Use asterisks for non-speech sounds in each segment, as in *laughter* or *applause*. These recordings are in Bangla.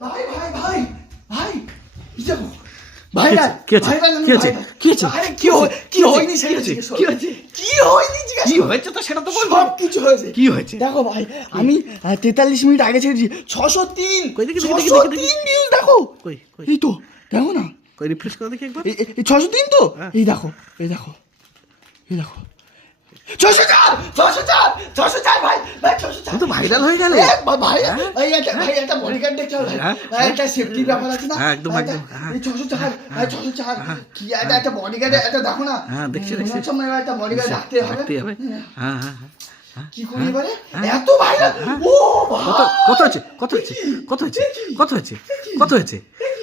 ভাই ভাই ভাই ভাই যাব কি হয়েছে? কি হয়েছে? কি হয়েছে? আরে কি কি হয়নি কি সেটা হয়েছে? জিজ্ঞেস করো। কি হয়েছে? কি হয়নি কি হয়েছে তো সেটা তো বলব সব কিছু হয়েছে কি হয়েছে দেখো ভাই আমি তেতাল্লিশ মিনিট আগে ছেড়েছি ছশো তিন কই দেখি, দেখি। ভিউজ কই কই এই তো দেখো না কই রিফ্রেশ করে দেখি একবার তো হ্যাঁ। এই দেখো এই দেখো এই দেখো ভাইরাল হয়ে গেলে। ভাই ভাই একটা ভাই একটা হবে ভাই। হ্যাঁ, একটা সেফটির ব্যাপার আছে না? হ্যাঁ, একদম, একদম, একটা- হ্যাঁ। এই ছশো চার ভাই ছশো চার কি একটা একটা বডিগার্ড একটা দেখো না? হ্যাঁ, দেখছি, দেখছি। হচ্ছে আমার এবার একটা বডিগার্ড রাখতে হবে। হ্যাঁ হ্যাঁ হ্যাঁ। কি করি এবারে? এত ভাইরাল ও কত কত হয়েছে? কত হয়েছে? কত হয়েছে? কত হয়েছে? কত হয়েছে?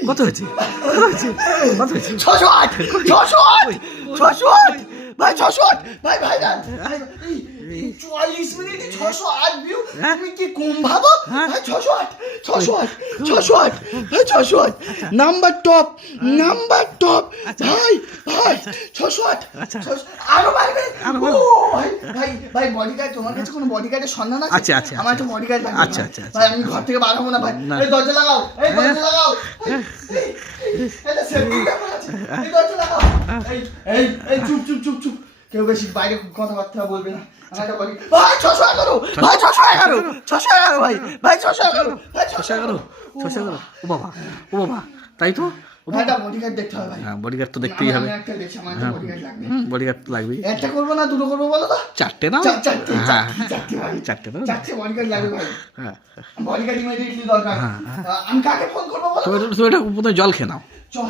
কত হয়েছে? কত হয়েছে? কত হয়েছে? ছশো আট ছশো আট! ছশো আট ভাই ছশো আট ভাই ভাই চুয়াল্লিশ মিনিটে ছশো আট ভিউ হ্যাঁ। তুমি কি কম ভাবো হ্যাঁ। ভাই ছশো আট ছশো আট ছশো আট ভাই ছশো আট নাম্বার টপ নাম্বার টপ ভাই ভাই ছশো আট আচ্ছা। আরও বাড়বে। ভাই ভাই ভাই বডিগার্ড তোমার কাছে কোনো বডিগার্ডের সন্ধান আছে আছে, আছে, আমার একটা বডিগার্ড লাগবে আচ্ছা, আচ্ছা, আচ্ছা। ভাই আমি ঘর থেকে বার হব না ভাই দরজা লাগাও এই দরজা হ্যাঁ। লাগাও *laughs* একটা করব না দুটো করব বলো চারটে না? চারটে জল খেয়ে নাও। চল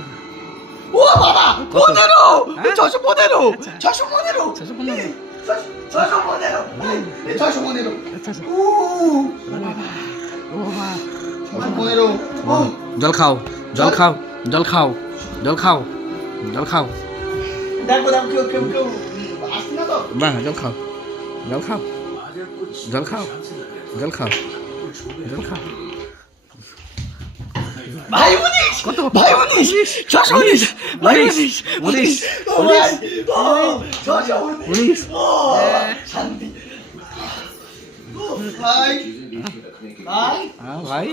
ও বাবা, পনেরো, ছশো পনেরো, ছশো পনেরো, ছশো পনেরো। ছশো- পনেরো, ছশো পনেরো। আচ্ছা আচ্ছা ছশো পনেরো। জল খাও জল খাও জল খাও জল খাও জল খাও। না জল খাও জল খাও জল খাও জল খাও জল খাও। ভাই উনিশ কত? ভাই উনিশ ছশো উনিশ ভাই উনিশ উনিশ, উনিশ শান্তি ভাই ভাই হ্যাঁ ভাই